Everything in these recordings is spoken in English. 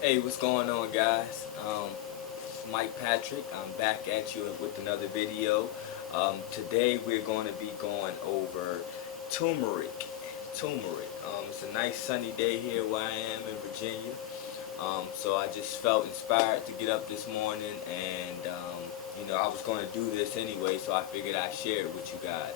Hey, what's going on, guys? Mike Patrick. I'm back at you with another video. Today we're going to be going over turmeric. Turmeric. It's a nice sunny day here where I am in Virginia. So I just felt inspired to get up this morning, and I was going to do this anyway, so I figured I'd share it with you guys.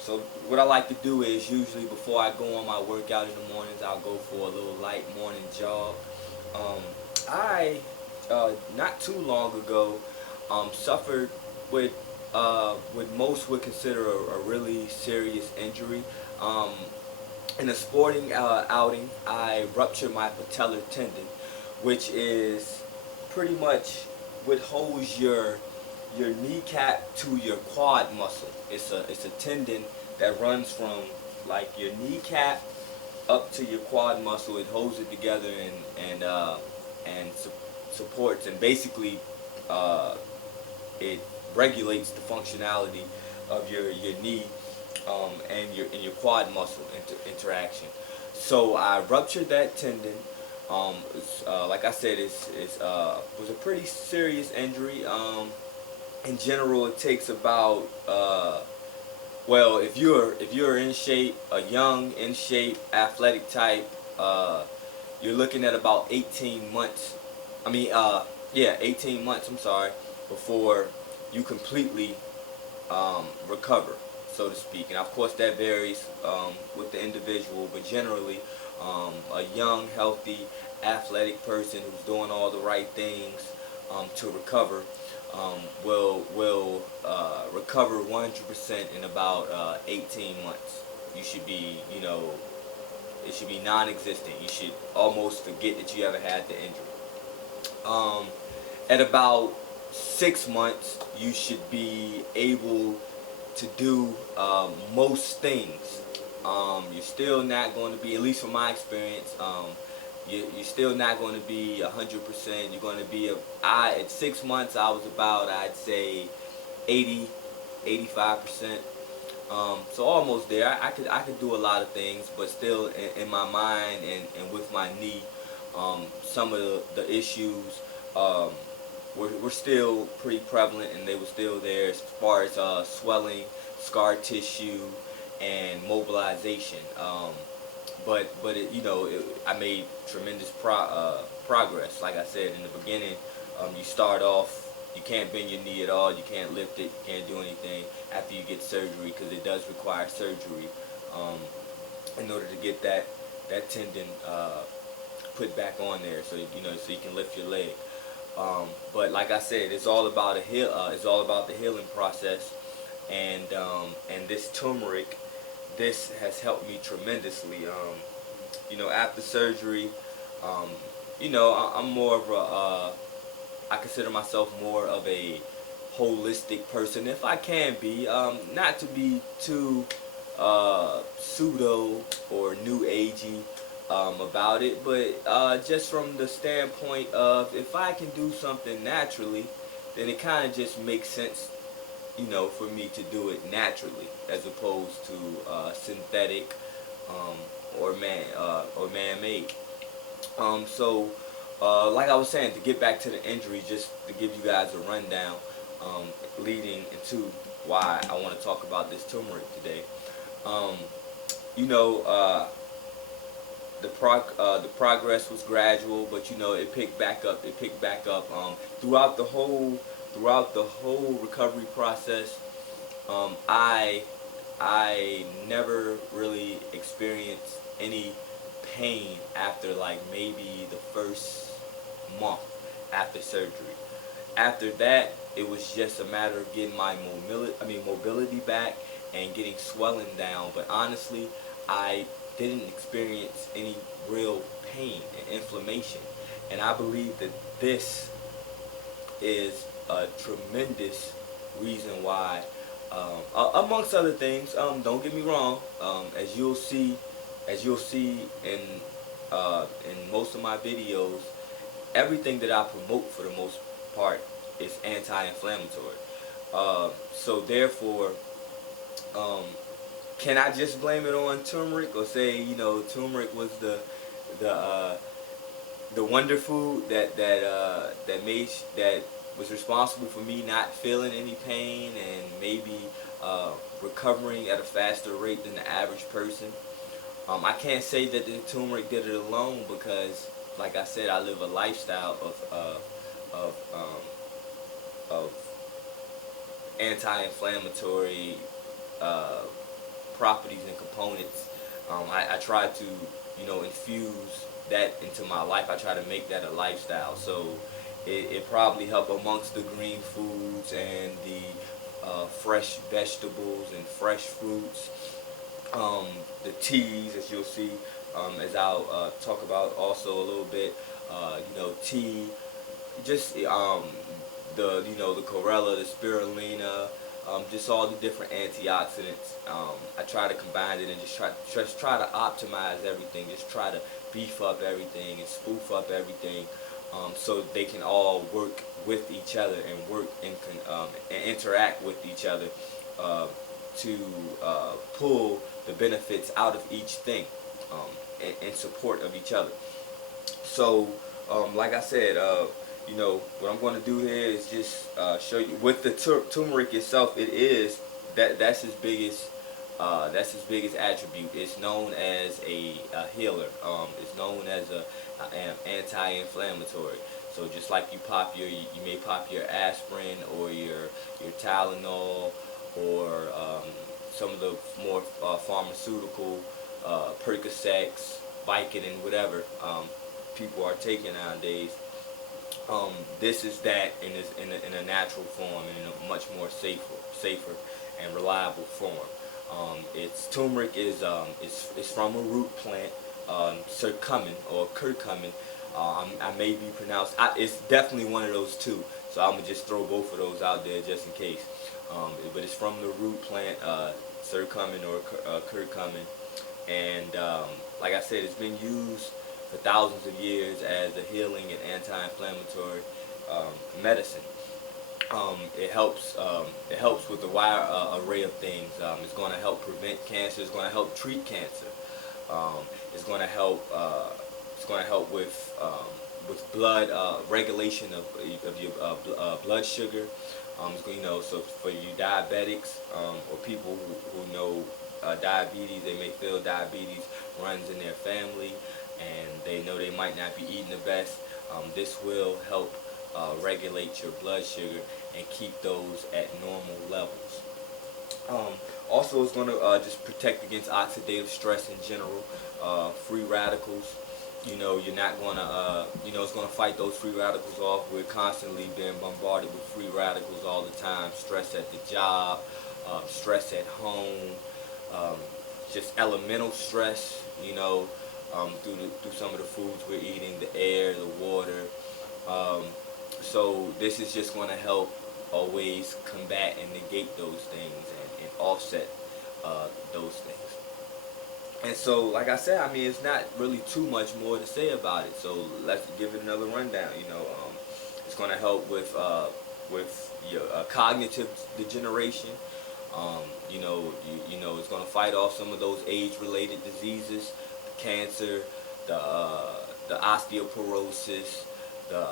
So what I like to do is usually before I go on my workout in the mornings, I'll go for a little light morning jog. Um, I not too long ago suffered with what most would consider a really serious injury. Um, in a sporting outing, I ruptured my patellar tendon, which is pretty much what holds your kneecap to your quad muscle. It's a tendon that runs from like your kneecap up to your quad muscle. It holds it together and supports and basically uh, it regulates the functionality of your knee and your quad muscle interaction. So I ruptured that tendon. Like I said, it's was a pretty serious injury. In general, it takes about well, if you're in shape, a young, in shape, athletic type, you're looking at about 18 months. I mean, yeah, 18 months. I'm sorry, before you completely recover, so to speak. And of course, that varies with the individual, but generally, a young, healthy, athletic person who's doing all the right things to recover will recover 100% in about 18 months. You should be, it should be non-existent. You should almost forget that you ever had the injury. Um, at about 6 months, you should be able to do most things. You're still not going to be, at least from my experience, you're still not going to be 100%. You're going to be, at 6 months, I was about, I'd say, 80, 85%. So almost there. I could do a lot of things, but still in my mind and with my knee, some of the issues um, were still pretty prevalent, and they were still there as far as swelling, scar tissue, and mobilization. But I made tremendous progress. Like I said in the beginning, you start off, you can't bend your knee at all, you can't lift it, you can't do anything after you get surgery, because it does require surgery um, in order to get that tendon put back on there, so you can lift your leg. But like I said, it's all about it's all about the healing process, and this turmeric, this has helped me tremendously. After surgery, um, I'm more of I consider myself more of a holistic person, if I can be. Not to be too pseudo or new agey about it, but just from the standpoint of, if I can do something naturally, then it kind of just makes sense, for me to do it naturally as opposed to synthetic um, or man-made. Like I was saying, to get back to the injury, just to give you guys a rundown, leading into why I want to talk about this turmeric today. Um, you know, the progress was gradual, but it picked back up. It picked back up throughout the whole recovery process. I never really experienced any pain after, like, maybe the first month after surgery. After that, it was just a matter of getting my mobility back and getting swelling down. But honestly, I didn't experience any real pain and inflammation. And I believe that this is a tremendous reason why, amongst other things. Don't get me wrong. As you'll see in most of my videos, everything that I promote for the most part is anti-inflammatory. So therefore, um, can I just blame it on turmeric, or say turmeric was the the wonder food that was responsible for me not feeling any pain and maybe recovering at a faster rate than the average person. I can't say that the turmeric did it alone because, like I said, I live a lifestyle of anti-inflammatory uh, properties and components. I try to, infuse that into my life. I try to make that a lifestyle. So it probably helped amongst the green foods and the fresh vegetables and fresh fruits. The teas, as you'll see, as I'll talk about also a little bit. Tea, just the chlorella, the spirulina, just all the different antioxidants. I try to combine it and just try to optimize everything. Just try to beef up everything and spoof up everything, so they can all work with each other and work and interact with each other to pull the benefits out of each thing, in support of each other. So, like I said, what I'm going to do here is just show you with the turmeric itself. It is that's his biggest attribute. It's known as a healer. It's known as an anti-inflammatory. So just like you may pop your aspirin or your Tylenol or some of the more pharmaceutical Percocets, Vicodin, whatever people are taking nowadays. This is that in a natural form and in a much more safer and reliable form. Its turmeric is from a root plant, curcumin or curcumin. I may be pronounced. It's definitely one of those two. So I'm gonna just throw both of those out there just in case. But it's from the root plant, curcumin or curcumin, and like I said, it's been used for thousands of years as a healing and anti-inflammatory medicine. It helps with a wide array of things. It's going to help prevent cancer. It's going to help treat cancer. It's going to help. It's going to help with blood regulation of your blood sugar. So for you diabetics or people who know diabetes, they may feel diabetes runs in their family, and they know they might not be eating the best. This will help regulate your blood sugar and keep those at normal levels. Also, it's going to just protect against oxidative stress in general, free radicals. You're not going to, it's going to fight those free radicals off. We're constantly being bombarded with free radicals all the time. Stress at the job, stress at home, just elemental stress, through some of the foods we're eating, the air, the water. So this is just going to help always combat and negate those things and offset those things. And so, like I said, it's not really too much more to say about it. So let's give it another rundown. It's going to help with your cognitive degeneration. It's going to fight off some of those age-related diseases, the cancer, the osteoporosis, the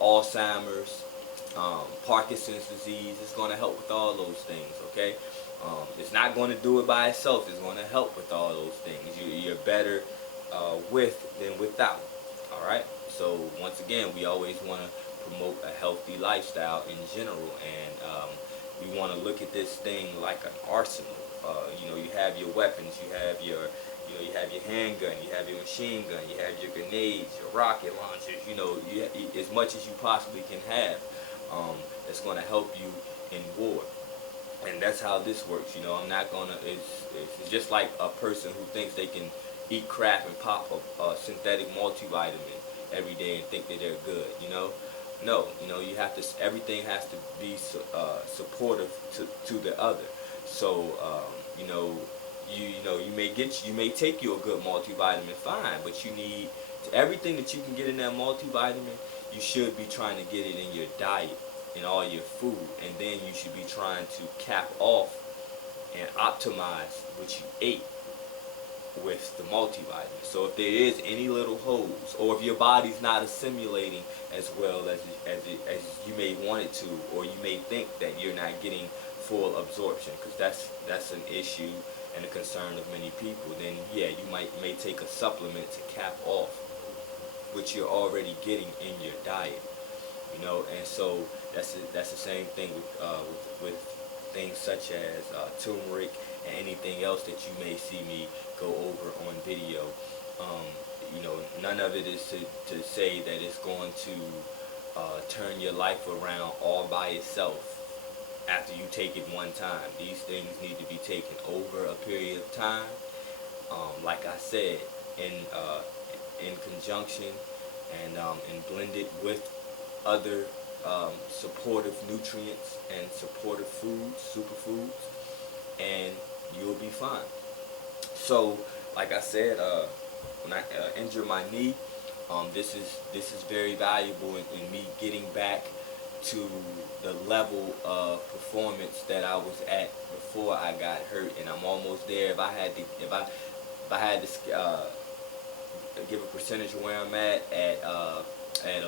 Alzheimer's, Parkinson's disease. It's going to help with all those things. Okay. It's not going to do it by itself. It's going to help with all those things. You're better with than without. All right. So once again, we always want to promote a healthy lifestyle in general, and we want to look at this thing like an arsenal. You have your weapons. You have your handgun. You have your machine gun. You have your grenades, your rocket launchers. As much as you possibly can have. That's going to help you in war. And that's how this works. I'm not gonna. It's just like a person who thinks they can eat crap and pop a synthetic multivitamin every day and think that they're good. No. You have to. Everything has to be supportive to the other. So you may take you a good multivitamin, fine, but you need everything that you can get in that multivitamin. You should be trying to get it in your diet, in all your food, and then you should be trying to cap off and optimize what you ate. with the multivitamin. So if there is any little holes, or if your body's not assimilating as well as you may want it to, or you may think that you're not getting full absorption, because that's an issue and a concern of many people, then yeah, you may take a supplement to cap off what you're already getting in your diet. And so that's the same thing with things such as turmeric and anything else that you may see me go over on video. None of it is to say that it's going to turn your life around all by itself after you take it one time. These things need to be taken over a period of time. Like I said, in conjunction and blended with other supportive nutrients and supportive foods, superfoods, and you'll be fine. So, like I said, when I injured my knee, this is very valuable in me getting back to the level of performance that I was at before I got hurt, and I'm almost there. If I had to give a percentage of where I'm at a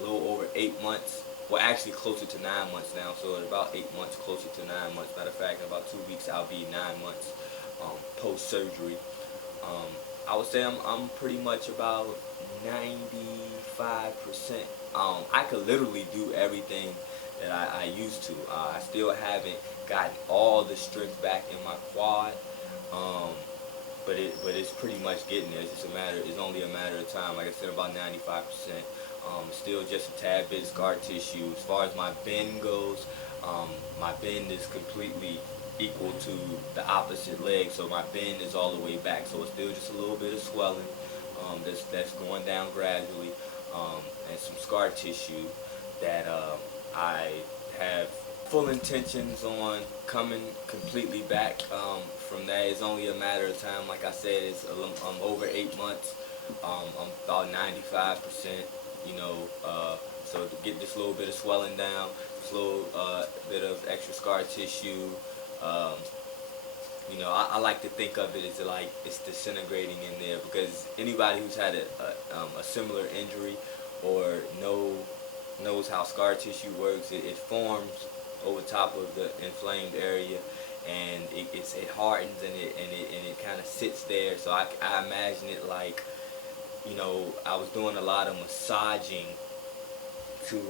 little over 8 months. Well, actually closer to 9 months now. So at about 8 months, closer to 9 months. Matter of fact, in about 2 weeks, I'll be 9 months post surgery. I would say I'm pretty much about 95%. I could literally do everything that I used to. I still haven't gotten all the strength back in my quad. But it's pretty much getting there. It's only a matter of time. Like I said, about 95%. Still just a tad bit scar tissue. As far as my bend goes, my bend is completely equal to the opposite leg. So my bend is all the way back. So it's still just a little bit of swelling that's going down gradually, and some scar tissue that I have full intentions on coming completely back from that. It's only a matter of time. Like I said, I'm over 8 months. I'm about 95%. So to get this little bit of swelling down, this little bit of extra scar tissue. I like to think of it as like it's disintegrating in there, because anybody who's had a similar injury or knows how scar tissue works, it forms over top of the inflamed area, and it hardens and it kind of sits there. So I imagine it like, I was doing a lot of massaging to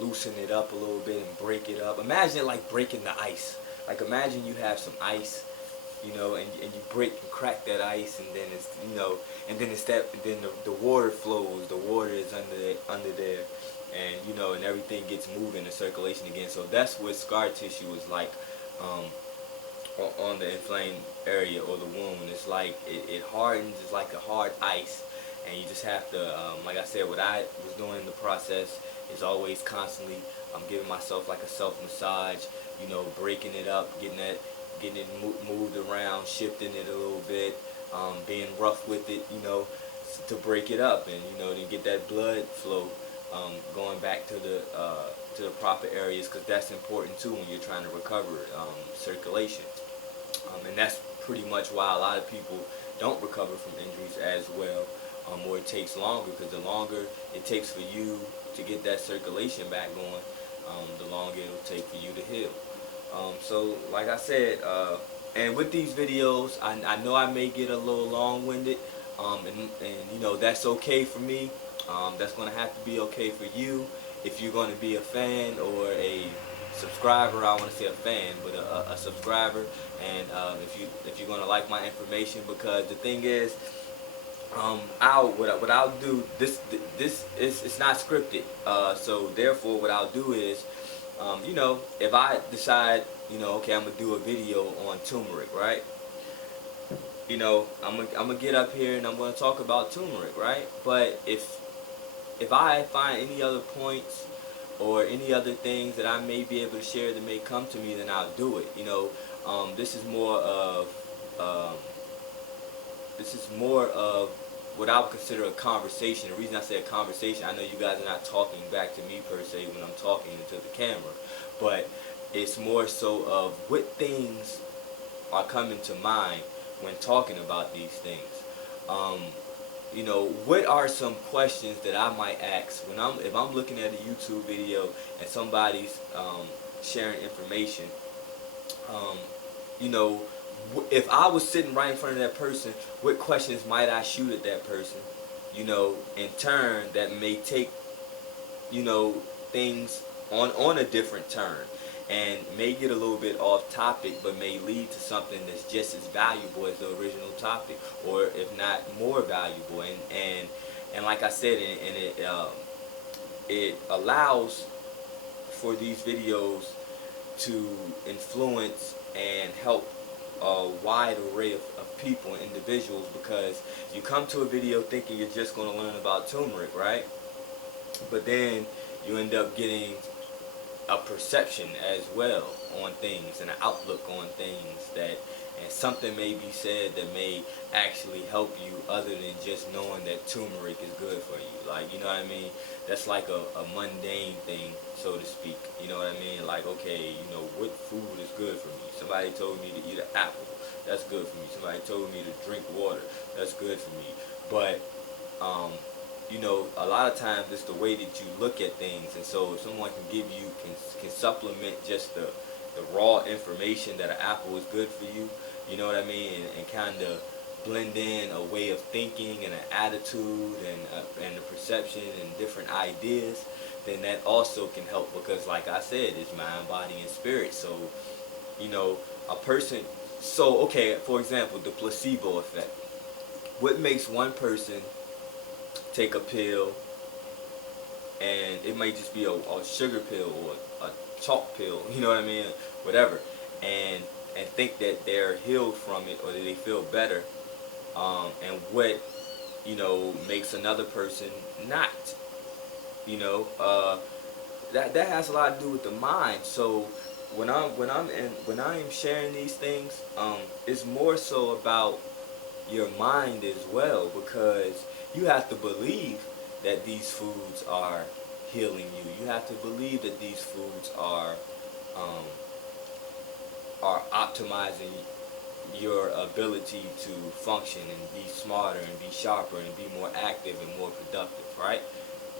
loosen it up a little bit and break it up. Imagine it like breaking the ice. Like imagine you have some ice, and you break and crack that ice, and then the water flows. The water is under there, and everything gets moving in circulation again. So that's what scar tissue is like on the inflamed area or the wound. It's like it hardens. It's like a hard ice, and you just have to, like I said, what I was doing in the process is always constantly giving myself like a self massage, breaking it up, getting it moved around, shifting it a little bit, being rough with it, to break it up, and to get that blood flow going back to the proper areas, because that's important too when you're trying to recover circulation. And that's pretty much why a lot of people don't recover from injuries as well, or it takes longer, because the longer it takes for you to get that circulation back going, the longer it'll take for you to heal. So like I said, and with these videos, I know I may get a little long-winded, and that's okay for me. That's going to have to be okay for you if you're going to be a fan or a subscriber. I want to say a fan, but a subscriber, and if you're going to like my information, because the thing is, what I'll do, this it's not scripted, so therefore what I'll do is, if I decide, okay, I'm gonna do a video on turmeric, right? I'm gonna get up here and I'm gonna talk about turmeric, right? But if I find any other points or any other things that I may be able to share that may come to me, then I'll do it. This is more of what I would consider a conversation. The reason I say a conversation, I know you guys are not talking back to me per se when I'm talking into the camera, but it's more so of what things are coming to mind when talking about these things. Um, what are some questions that I might ask when if I'm looking at a YouTube video and somebody's sharing information? Um, you know, if I was sitting right in front of that person, what questions might I shoot at that person? In turn, that may take things on a different turn, and may get a little bit off topic, but may lead to something that's just as valuable as the original topic, or if not more valuable. And like I said, and it allows for these videos to influence and help a wide array of people and individuals, because you come to a video thinking you're just going to learn about turmeric, right? But then you end up getting a perception as well on things, and an outlook on things, and something may be said that may actually help you other than just knowing that turmeric is good for you. Like, you know what I mean? That's like a mundane thing, so to speak. You know what I mean? Like, okay, what food is good for me? Somebody told me to eat an apple. That's good for me. Somebody told me to drink water. That's good for me. But a lot of times it's the way that you look at things. And so if someone can supplement just the raw information that an apple is good for you, you know what I mean, and kind of blend in a way of thinking and an attitude and a perception and different ideas, then that also can help, because like I said, it's mind, body, and spirit. So, a person, so okay, for example, the placebo effect. What makes one person take a pill, and it might just be a sugar pill or a chalk pill, you know what I mean, whatever, and think that they're healed from it, or that they feel better, and what makes another person not, that has a lot to do with the mind. So when I'm sharing these things, it's more so about your mind as well, because you have to believe that these foods are healing you. You have to believe that these foods are optimizing your ability to function and be smarter and be sharper and be more active and more productive, right?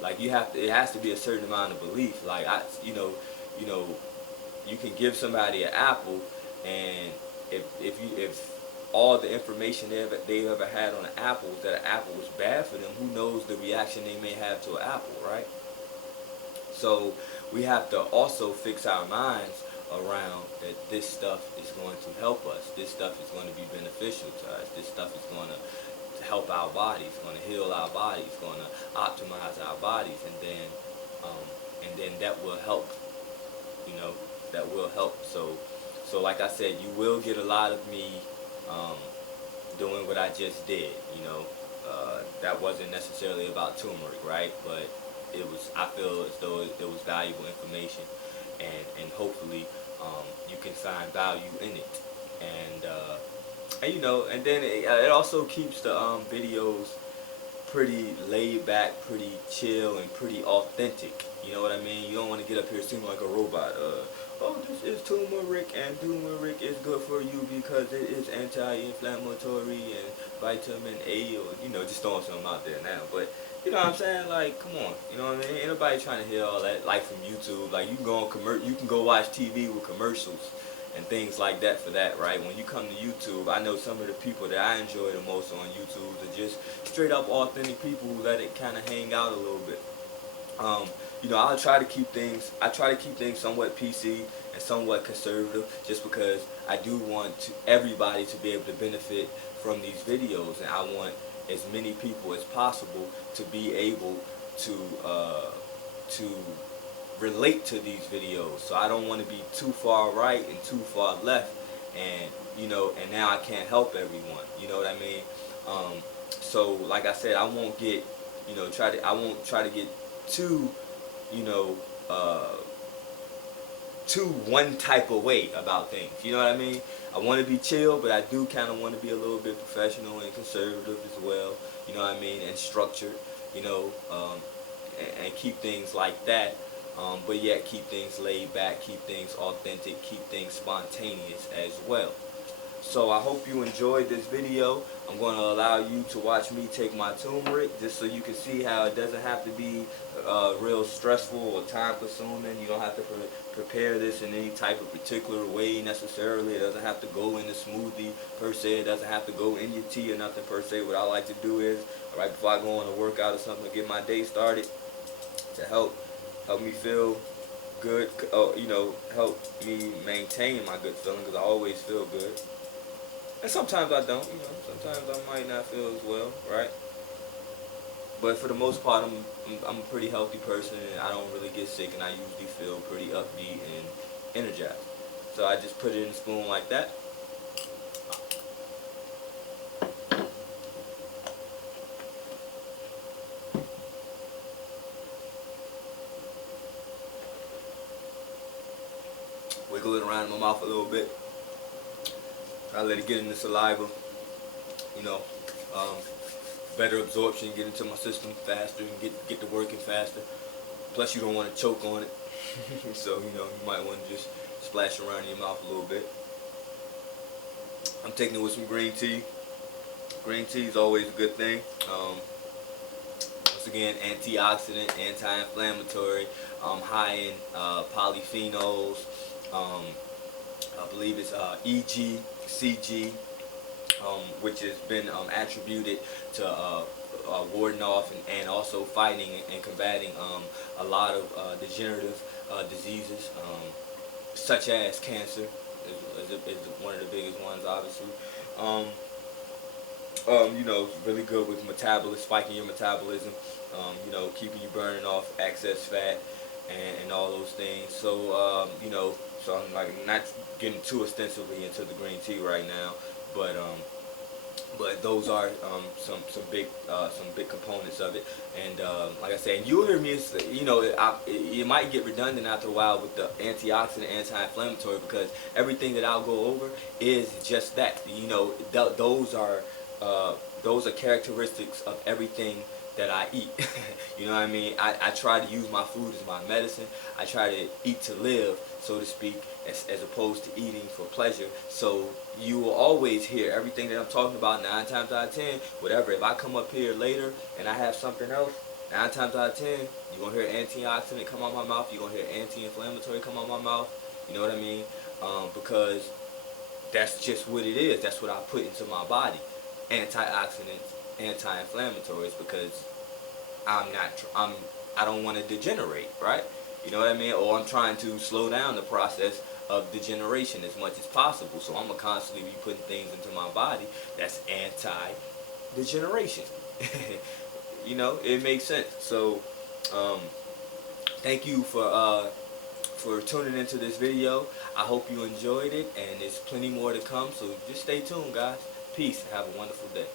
Like, it has to be a certain amount of belief. Like, you can give somebody an apple, and if all the information they've ever had on an apple is that an apple was bad for them, who knows the reaction they may have to an apple, right? So we have to also fix our minds around that this stuff is going to help us. This stuff is going to be beneficial to us. This stuff is going to help our bodies, going to heal our bodies, going to optimize our bodies, and then that will help. That will help. So like I said, you will get a lot of me doing what I just did. That wasn't necessarily about turmeric, right? But I feel as though it was valuable information, and hopefully you can find value in it. And then it also keeps the videos pretty laid back, pretty chill, and pretty authentic. You know what I mean? You don't want to get up here seeming like a robot. Oh, this is turmeric, and turmeric is good for you because it is anti-inflammatory and vitamin A, or just throwing something out there now. But you know what I'm saying? Like, come on. You know what I mean? Ain't nobody trying to hear all that, like, from YouTube. Like, you can go on you can go watch TV with commercials and things like that for that, right? When you come to YouTube, I know some of the people that I enjoy the most on YouTube are just straight up authentic people who let it kind of hang out a little bit. I try to keep things somewhat PC and somewhat conservative, just because I do want everybody to be able to benefit from these videos, and I want as many people as possible to be able to relate to these videos. So I don't want to be too far right and too far left, and now I can't help everyone. You know what I mean? So like I said, I won't get I won't try to get too too one type of way about things. You know what I mean? I want to be chill, but I do kind of want to be a little bit professional and conservative as well. You know what I mean? And structured. And keep things like that. But yet keep things laid back, keep things authentic, keep things spontaneous as well. So I hope you enjoyed this video. I'm going to allow you to watch me take my turmeric just so you can see how it doesn't have to be real stressful or time consuming. You don't have to prepare this in any type of particular way necessarily. It doesn't have to go in the smoothie per se. It doesn't have to go in your tea or nothing per se. What I like to do is right before I go on a workout or something to get my day started, to help me feel good, help me maintain my good feeling, because I always feel good. And sometimes I don't, sometimes I might not feel as well, right? But for the most part, I'm a pretty healthy person, and I don't really get sick, and I usually feel pretty upbeat and energized. So I just put it in a spoon like that. Wiggle it around in my mouth a little bit. I let it get in the saliva, better absorption, get into my system faster, and get to working faster. Plus, you don't want to choke on it, so you might want to just splash around in your mouth a little bit. I'm taking it with some green tea. Green tea is always a good thing. Once again, antioxidant, anti-inflammatory, high in polyphenols. I believe it's EG, CG, which has been attributed to warding off and also fighting and combating a lot of degenerative diseases, such as cancer is one of the biggest ones, obviously. Really good with metabolism, spiking your metabolism, keeping you burning off excess fat and all those things. So, so I'm like not getting too extensively into the green tea right now, but those are some big components of it. And like I said, you'll hear me say, it might get redundant after a while with the antioxidant, anti-inflammatory, because everything that I'll go over is just that. Those are characteristics of everything that I eat. You know what I mean? I try to use my food as my medicine. I try to eat to live, so to speak, as opposed to eating for pleasure. So you will always hear everything that I'm talking about 9 times out of 10, whatever. If I come up here later and I have something else, 9 times out of 10, you're going to hear antioxidant come out my mouth. You're going to hear anti-inflammatory come out my mouth. You know what I mean? Because that's just what it is. That's what I put into my body. Antioxidants, anti-inflammatories, because I don't want to degenerate, right? You know what I mean? Or I'm trying to slow down the process of degeneration as much as possible. So I'm gonna constantly be putting things into my body that's anti-degeneration. It makes sense. So thank you for tuning into this video. I hope you enjoyed it, and there's plenty more to come. So just stay tuned, guys. Peace. Have a wonderful day.